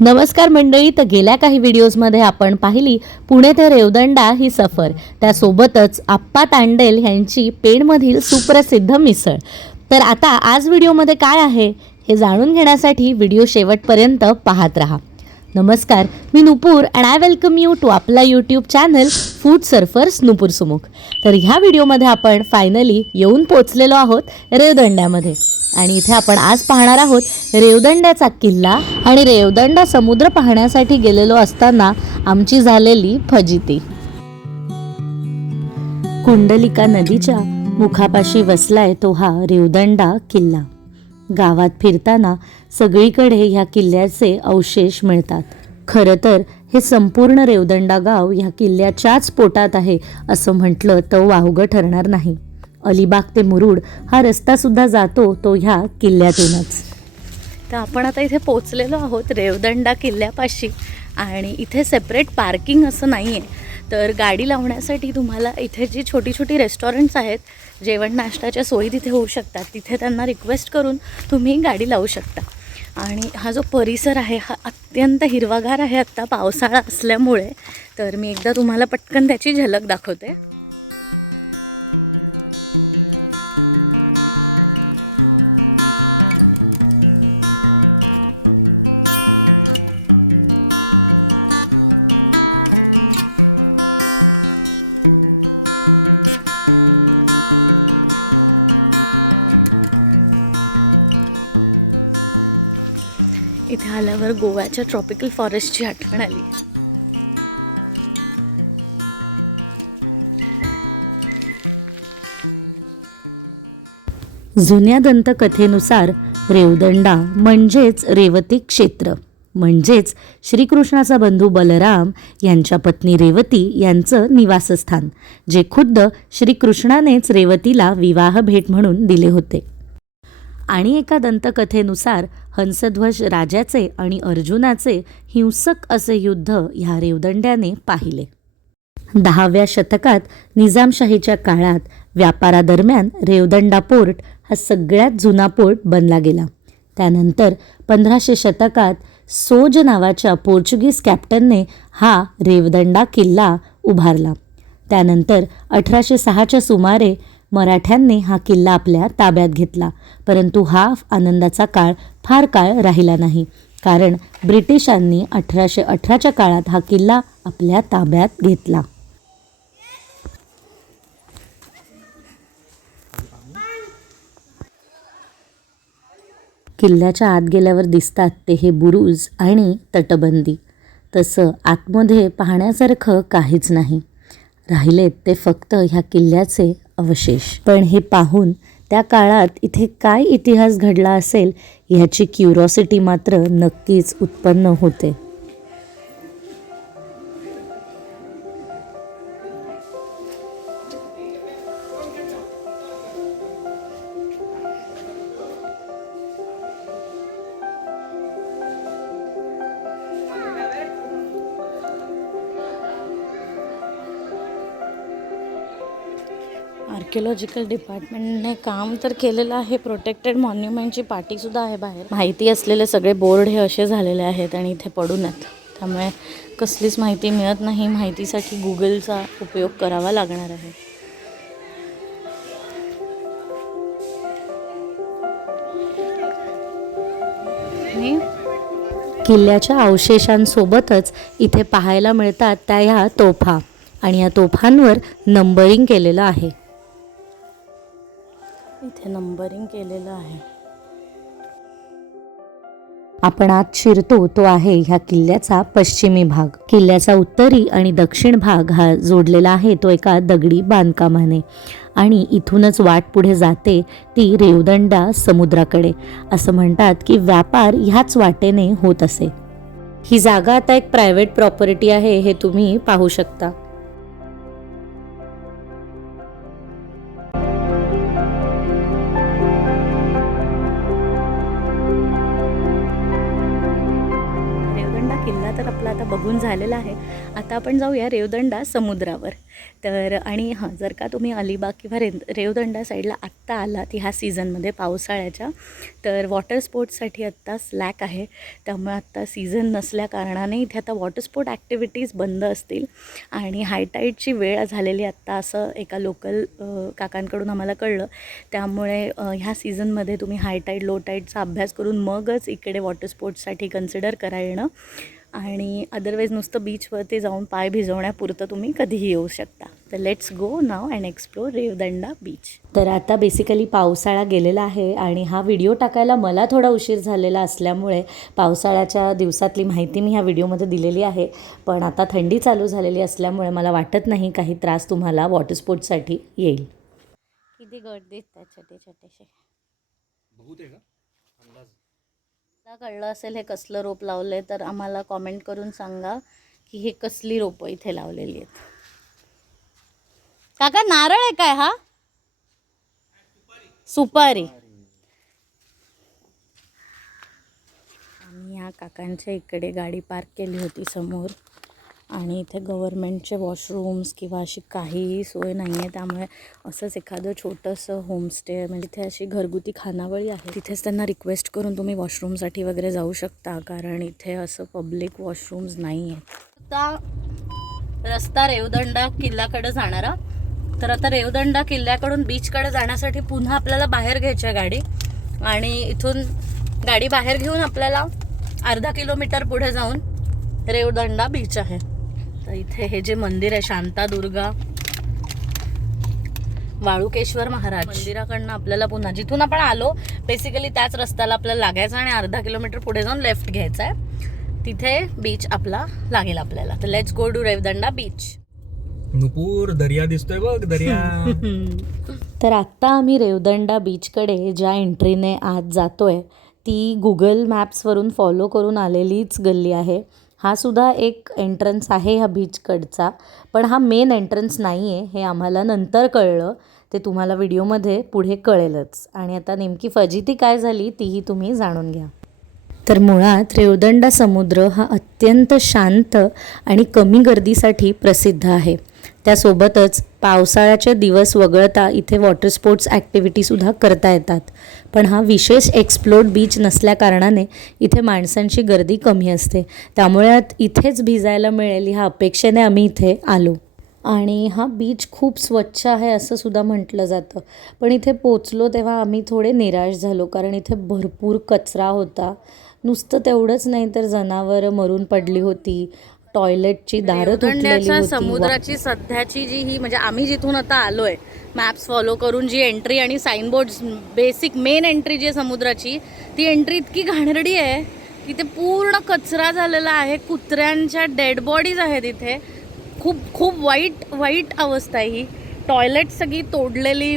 नमस्कार मंडळी. तर गेल्या काही व्हिडिओजमध्ये आपण पाहिली पुणे ते रेवदंडा ही सफर, त्यासोबतच आप्पा तांडेल यांची पेणमधील सुप्रसिद्ध मिसळ. तर आता आज व्हिडिओमध्ये काय आहे हे जाणून घेण्यासाठी व्हिडिओ शेवटपर्यंत पाहत रहा. नमस्कार, मी Nupur and I welcome you to आपला YouTube channel Food Surfers Nupur Sumukh. तर ह्या व्हिडिओमध्ये आपण फायनली येऊन पोचलेलो आहोत रेवदंड्यामध्ये आणि इथे आपण आज पाहणार आहोत रेवदंड्याचा किल्ला आणि रेवदंडा समुद्र पाहण्यासाठी गेलेलो असताना आमची झालेली फजिती. कुंडलिका नदीच्या मुखापाशी वसलाय तो हा रेवदंडा किल्ला. गावात फिरताना सगळीकडे ह्या किल्ल्याचे अवशेष मिळतात. खरं तर हे संपूर्ण रेवदंडा गाव ह्या किल्ल्याच्याच पोटात आहे असं म्हटलं तर वावगं ठरणार नाही. अलिबाग ते मुरुड हा रस्ता सुद्धा जातो तो ह्या किल्ल्यातूनच. तर आपण आता इथे पोचलेलो आहोत रेवदंडा किल्ल्यापाशी आणि इथे सेपरेट पार्किंग असं नाही आहे. तर गाडी लावण्यासाठी तुम्हाला इथे जी छोटी छोटी रेस्टॉरंट्स आहेत, जेवण नाश्त्याच्या सोयी तिथे होऊ शकतात, तिथे त्यांना रिक्वेस्ट करून तुम्ही गाडी लावू शकता. आणि हा जो परिसर आहे हा अत्यंत हिरवागार आहे आत्ता पावसाळा असल्यामुळे. तर मी एकदा तुम्हाला पटकन त्याची झलक दाखवते. इथे आल्यावर गोव्याच्या ट्रॉपिकल फॉरेस्टची आठवण आली. जुन्या दंतकथेनुसार रेवदंडा म्हणजेच रेवती क्षेत्र, म्हणजेच श्रीकृष्णाचा बंधू बलराम यांच्या पत्नी रेवती यांचं निवासस्थान, जे खुद्द श्रीकृष्णानेच रेवतीला विवाह भेट म्हणून दिले होते. आणि एका दंतकथेनुसार हंसध्वज राजाचे आणि अर्जुनाचे हिंसक असे युद्ध ह्या रेवदंड्याने पाहिले. 10व्या शतकात निजामशाहीच्या काळात व्यापारादरम्यान रेवदंडा पोर्ट हा सगळ्यात जुना पोर्ट बनला गेला. त्यानंतर 1500 शतकात सोज नावाच्या पोर्चुगीज कॅप्टनने हा रेवदंडा किल्ला उभारला. त्यानंतर 1806च्या सुमारे मराठ्यांनी हा किल्ला आपल्या ताब्यात घेतला. परंतु हा आनंदाचा काळ फार काळ राहिला नाही, कारण ब्रिटिशांनी 1818च्या काळात हा किल्ला आपल्या ताब्यात घेतला. किल्ल्याच्या आत गेल्यावर दिसतात ते हे बुरुज आणि तटबंदी. तसं आतमध्ये पाहण्यासारखं काहीच नाही. राहिलेत ते फक्त ह्या किल्ल्याचे अवशेष. पण हे पाहून त्या काळात इथे काय इतिहास घडला असेल ह्याची क्युरिओसिटी मात्र नक्कीच उत्पन्न होते. आर्किओलॉजिकल डिपार्टमेंटने काम तर केलेलं आहे. प्रोटेक्टेड मॉन्युमेंटची पाटीसुद्धा आहे बाहेर. माहिती असलेले सगळे बोर्ड हे असे झालेले आहेत आणि इथे पडून आहेत, त्यामुळे कसलीच माहिती मिळत नाही. माहितीसाठी गुगलचा उपयोग करावा लागणार आहे. किल्ल्याच्या अवशेषांसोबतच इथे पाहायला मिळतात त्या ह्या तोफा, आणि या तोफांवर नंबरिंग केलेलं आहे. इथे नंबरिंग केलेलं आहे. आपण आत शिरतो तो आहे ह्या किल्ल्याचा पश्चिमी भाग. किल्ल्याचा उत्तरी आणि दक्षिण भाग हा जोडलेला आहे तो एका दगडी बांधकामाने, आणि इथूनच वाट पुढे जाते ती रेवदंडा समुद्राकडे. असं म्हणतात की व्यापार ह्याच वाटेने होत असे. ही जागा आता एक प्रायव्हेट प्रॉपर्टी आहे, हे तुम्ही पाहू शकता. किल्ला तर आपला आता बघून झालेला आहे. आता आपण जाऊया रेवदंडा समुद्रावर. तर आणि हां, जर का तुम्ही अलिबाग किंवा रेवदंडा साईडला आत्ता आलात ह्या सीझनमध्ये पावसाळ्याच्या, तर वॉटर स्पोर्ट्ससाठी आत्ता स्लॅक आहे. त्यामुळे आत्ता सीझन नसल्या कारणाने इथे आता वॉटर स्पोर्ट ॲक्टिव्हिटीज बंद असतील आणि हायटाईडची वेळ झालेली आत्ता असं एका लोकल काकांकडून आम्हाला कळलं. त्यामुळे ह्या सीझनमध्ये तुम्ही हायटाईड लो टाईडचा अभ्यास करून मगच इकडे वॉटर स्पोर्ट्ससाठी कन्सिडर करा येणं. आणि अदरवाईज नुसतं बीचवरती जाऊन पाय भिजवण्यापुरतं तुम्ही कधीही येऊ शकता. तर let's go now and explore Revdanda beach. तर आता बेसिकली पावसाळा गेलेला आहे आणि हा व्हिडिओ टाकायला मला थोडा उशीर झालेला असल्यामुळे पावसाळ्याच्या दिवसातली माहिती मी ह्या व्हिडिओमध्ये दिलेली आहे. पण आता थंडी चालू झालेली असल्यामुळे मला वाटत नाही काही त्रास तुम्हाला वॉटर स्पोर्ट्ससाठी येईल. किती गर्दी छोटे छोटेसे बहुत आहे का अंदाज? कळलं असेल हे कसलं रोप लावलं आहे तर आम्हाला कॉमेंट करून सांगा की हे कसली रोपं इथे लावलेली आहेत. काका नारळ आहे काय हा? सुपारी. आम्ही ह्या काकांच्या इकडे गाडी पार्क केली होती समोर आणि इथे गव्हर्मेंटचे वॉशरूम्स किंवा अशी काहीही सोय नाही आहे. त्यामुळे असंच एखादं छोटंसं होमस्टे म्हणजे इथे अशी घरगुती खानावळी आहे, तिथेच त्यांना रिक्वेस्ट करून तुम्ही वॉशरूमसाठी वगैरे जाऊ शकता, कारण इथे असं पब्लिक वॉशरूम्स नाही आहेत. आता रस्ता रेवदंडा किल्ल्याकडे जाणारा, तर आता रेवदंडा किल्ल्याकडून बीचकडे जाण्यासाठी पुन्हा आपल्याला बाहेर घ्यायची आहे गाडी आणि इथून गाडी बाहेर घेऊन आपल्याला अर्धा किलोमीटर पुढे जाऊन रेवदंडा बीच आहे. तर इथे हे जे मंदिर आहे शांतादुर्गा वाळुकेश्वर महाराज मंदिराकडनं आपल्याला पुन्हा जिथून आपण आलो बेसिकली त्याच रस्त्याला आपल्याला लागायचं आणि अर्धा किलोमीटर पुढे जाऊन लेफ्ट घ्यायचा आहे. तिथे बीच आपला लागेल आपल्याला. तर let's go to Revdanda beach. Nupur दर्या दिसतोय बघ, दर्या. तर आत्ता आम्ही रेवदंडा बीचकडे ज्या एंट्रीने आत जातोय ती गुगल मॅप्सवरून फॉलो करून आलेलीच गल्ली आहे. हा सुद्धा एक एंट्रन्स आहे ह्या बीचकडचा, पण हा मेन एंट्रन्स नाही आहे हे आम्हाला नंतर कळलं. ते तुम्हाला व्हिडिओमध्ये पुढे कळेलच. आणि आता नेमकी फजिती काय झाली तीही तुम्ही जाणून घ्या. तर मुळात रेवदंडा समुद्र हा अत्यंत शांत आणि कमी गर्दीसाठी प्रसिद्ध आहे. त्यासोबतच पावसाळ्याचे दिवस वगळता इथे वॉटर स्पोर्ट्स ॲक्टिव्हिटीसुद्धा करता येतात. पण हा विशेष एक्सप्लोर्ड बीच नसल्या कारणाने इथे माणसांची गर्दी कमी असते. त्यामुळे इथेच भिजायला मिळेल ह्या अपेक्षेने आम्ही इथे आलो. आणि हा बीच खूप स्वच्छ आहे असं सुद्धा म्हटलं जातं. पण इथे पोचलो तेव्हा आम्ही थोडे निराश झालो, कारण इथे भरपूर कचरा होता. नुसतं तेवढंच नाही तर जनावरं मरून पडली होती, टॉयलेटची दारं तुटलेली होती. समुद्राची सध्याची जी ही म्हणजे आम्ही जिथून आता आलोय मॅप्स फॉलो करून जी एंट्री आणि साईनबोर्ड्स बेसिक मेन एंट्री जी आहे समुद्राची, ती एंट्री इतकी घाणेरडी आहे की ते पूर्ण कचरा झालेला आहे. कुत्र्यांच्या डेड बॉडीज आहेत इथे. खूप खूप वाईट अवस्था आहे ही. टॉयलेट सगळी तोडलेली,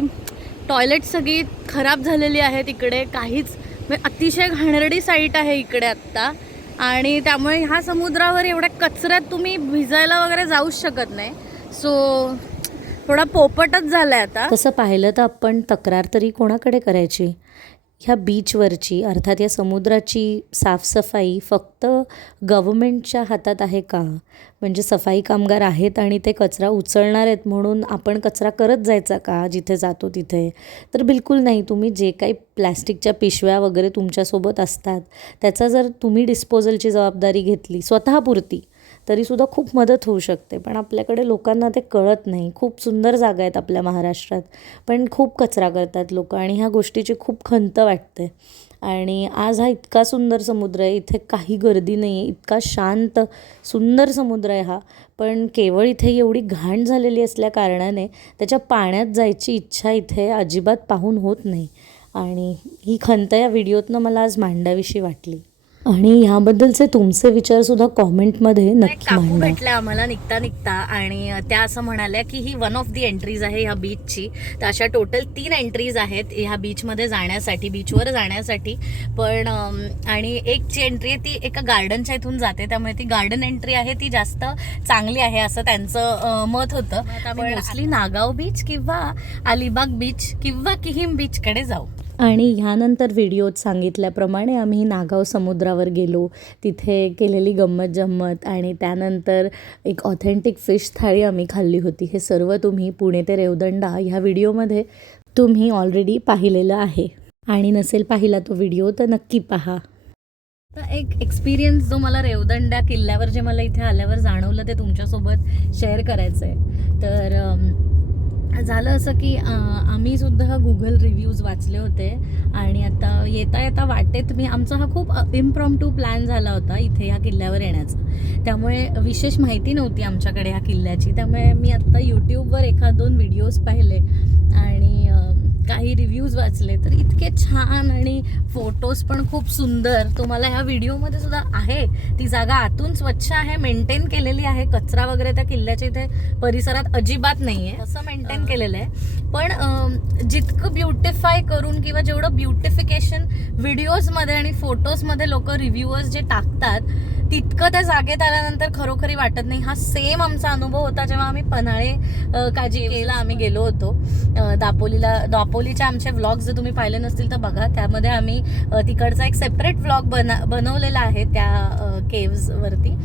टॉयलेट सगळी खराब झालेली आहेत इकडे. काहीच अतिशय घाणेरडी साईट आहे इकडे आत्ता. आणि त्यामुळे ह्या समुद्रावर एवढ्या कचऱ्यात तुम्ही भिजायला वगैरे जाऊच शकत नाही. सो थोडा पोपटच झाला आहे आता. तसं पाहिलं तर आपण तक्रार तरी कोणाकडे करायची? ह्या बीचवरची अर्थात या समुद्राची साफसफाई फक्त गव्हर्मेंटच्या हातात आहे का? म्हणजे सफाई कामगार आहेत आणि ते कचरा उचलणार आहेत म्हणून आपण कचरा करत जायचा का जिथे जातो तिथे? तर बिलकुल नाही. तुम्ही जे काही प्लॅस्टिकच्या पिशव्या वगैरे तुमच्यासोबत असतात त्याचा जर तुम्ही डिस्पोजलची जबाबदारी घेतली स्वतःपुरती तरीसुद्धा खूप मदत होऊ शकते. पण आपल्याकडे लोकांना ते कळत नाही. खूप सुंदर जागा आहेत आपल्या महाराष्ट्रात, पण खूप कचरा करतात लोक आणि ह्या गोष्टीची खूप खंत वाटते. आणि आज हा इतका सुंदर समुद्र आहे, इथे काही गर्दी नाही आहे, इतका शांत सुंदर समुद्र आहे हा. पण केवळ इथे एवढी घाण झालेली असल्या कारणाने त्याच्या पाण्यात जायची इच्छा इथे अजिबात पाहून होत नाही. आणि ही खंत या व्हिडिओतनं मला आज मांडावीशी वाटली. आणि ह्याबद्दलचे तुमचे विचारसुद्धा कॉमेंटमध्ये नक्की मांडा. भेटल्या आम्हाला निघता आणि त्या असं म्हणाल्या की ही वन ऑफ दी एंट्रीज आहे ह्या बीचची. तर अशा टोटल 3 एंट्रीज आहेत ह्या बीचमध्ये जाण्यासाठी, बीचवर जाण्यासाठी. पण आणि एक जी एंट्री आहे ती एका गार्डनच्या इथून जाते, त्यामुळे ती गार्डन एंट्री आहे ती जास्त चांगली आहे असं त्यांचं मत होतं. पण मोस्टली नागाव बीच किंवा अलिबाग बीच किंवा किहीम बीचकडे जाऊ. आणि ह्यानंतर व्हिडिओत सांगितल्याप्रमाणे आम्ही नागाव समुद्रावर गेलो. तिथे केलेली गंमत जम्मत आणि त्यानंतर एक ऑथेंटिक फिश थाळी आम्ही खाल्ली होती. हे सर्व तुम्ही पुणे ते रेवदंडा ह्या व्हिडिओमध्ये तुम्ही ऑलरेडी पाहिलेलं आहे आणि नसेल पाहिला तो व्हिडिओ तर नक्की पहा. तर एक एक्सपिरियन्स जो मला रेवदंडा किल्ल्यावर जे मला इथे आल्यावर जाणवलं ते तुमच्यासोबत शेअर करायचं आहे. तर झालं असं की आम्ही सुद्धा गुगल रिव्ह्यूज वाचले होते आणि आता येता येता वाटेत आमचा हा खूप इम्प्रॉम्प्टू प्लॅन झाला होता इथे ह्या किल्ल्यावर येण्याचा. त्यामुळे विशेष माहिती नव्हती आमच्याकडे ह्या किल्ल्याची. त्यामुळे मी आत्ता यूट्यूबवर 1-2 व्हिडिओज पाहिले आणि काही रिव्ह्यूज वाचले तर इतके छान आणि फोटोज पण खूप सुंदर. तुम्हाला ह्या व्हिडिओमध्ये सुद्धा आहे ती जागा आतून स्वच्छ आहे, मेंटेन केलेली आहे. कचरा वगैरे त्या किल्ल्याच्या इथे परिसरात अजिबात नाही आहे, असं मेंटेन केलेलं आहे. पण जितकं ब्युटिफाय करून किंवा जेवढं ब्युटिफिकेशन व्हिडिओजमध्ये आणि फोटोजमध्ये लोक रिव्ह्यूअर्स जे टाकतात तितकं त्या जागेत आल्यानंतर खरोखरी वाटत नाही. हा सेम आमचा अनुभव होता जेव्हा आम्ही पन्हाळे काजीला आम्ही गेलो होतो. दापोलीच्या आमचे व्लॉग्स जर तुम्ही पाहिले नसतील तर बघा. त्यामध्ये आम्ही तिकडचा एक सेपरेट व्लॉग बनवलेला आहे त्या केव्जवरती.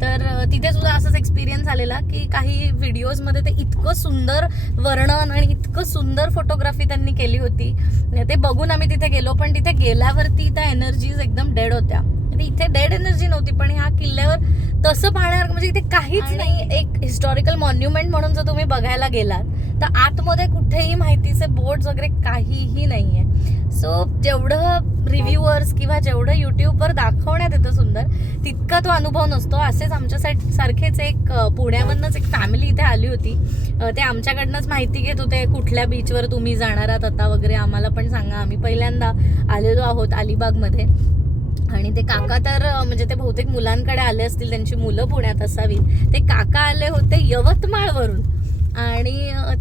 तर तिथे सुद्धा असाच एक्सपिरियन्स आलेला की काही व्हिडिओजमध्ये ते इतकं सुंदर वर्णन आणि इतकं सुंदर फोटोग्राफी त्यांनी केली होती. ते बघून आम्ही तिथे गेलो, पण तिथे गेल्यावरती त्या एनर्जीज एकदम डेड होत्या. इथे डेड एनर्जी नव्हती, पण ह्या किल्ल्यावर तसं पाहण्यासारखं म्हणजे इथे काहीच नाही. एक हिस्टॉरिकल मॉन्युमेंट म्हणून जर तुम्ही बघायला गेलात तर आतमध्ये कुठेही माहितीचे बोर्ड्स वगैरे काहीही नाही आहे. सो जेवढं रिव्ह्यूअर्स किंवा जेवढं यूट्यूबवर दाखवण्यात येतं सुंदर तितका तो अनुभव नसतो. असेच आमच्यासाठी सारखेच एक पुण्यामधनंच एक फॅमिली इथे आली होती. ते आमच्याकडनंच माहिती घेत होते कुठल्या बीचवर तुम्ही जाणार आहात आता वगैरे, आम्हाला पण सांगा. आम्ही पहिल्यांदा आलेलो आहोत अलिबागमध्ये. आणि ते काका तर म्हणजे ते बहुतेक मुलांकडे आले असतील, त्यांची मुलं पुण्यात असावी. ते काका आले होते यवतमाळवरून आणि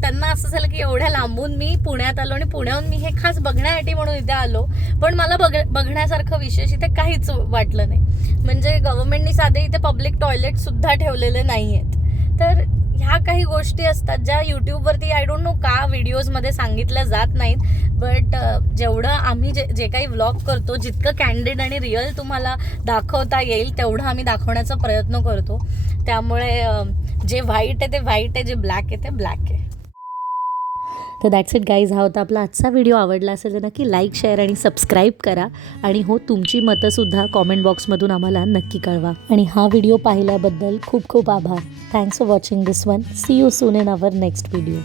त्यांना असं झालं की एवढ्या लांबून मी पुण्यात आलो आणि पुण्याहून मी हे खास बघण्यासाठी म्हणून इथे आलो, पण मला बघण्यासारखं विशेष इथे काहीच वाटलं नाही. म्हणजे गव्हर्नमेंटनी साधे इथे पब्लिक टॉयलेट सुद्धा ठेवलेले नाही आहेत. तर ह्या काही गोष्टी असतात ज्या यूट्यूबवरती आय डोंट नो का व्हिडिओजमध्ये सांगितल्या जात नाहीत. बट जेवढं आम्ही जे काही व्लॉग करतो, जितकं कॅन्डिड आणि रिअल तुम्हाला दाखवता येईल तेवढं आम्ही दाखवण्याचा प्रयत्न करतो. त्यामुळे जे व्हाईट आहे ते व्हाईट आहे, जे ब्लॅक आहे ते ब्लॅक आहे. तर दॅट्स इट गाईज. हा होता आपला आजचा व्हिडिओ. आवडला असेल तर नक्की लाईक, शेअर आणि सबस्क्राईब करा. आणि हो, तुमची मतंसुद्धा कॉमेंट बॉक्समधून आम्हाला नक्की कळवा. आणि हा व्हिडिओ पाहिल्याबद्दल खूप खूप आभार. Thanks for watching this one. See you soon in our next video.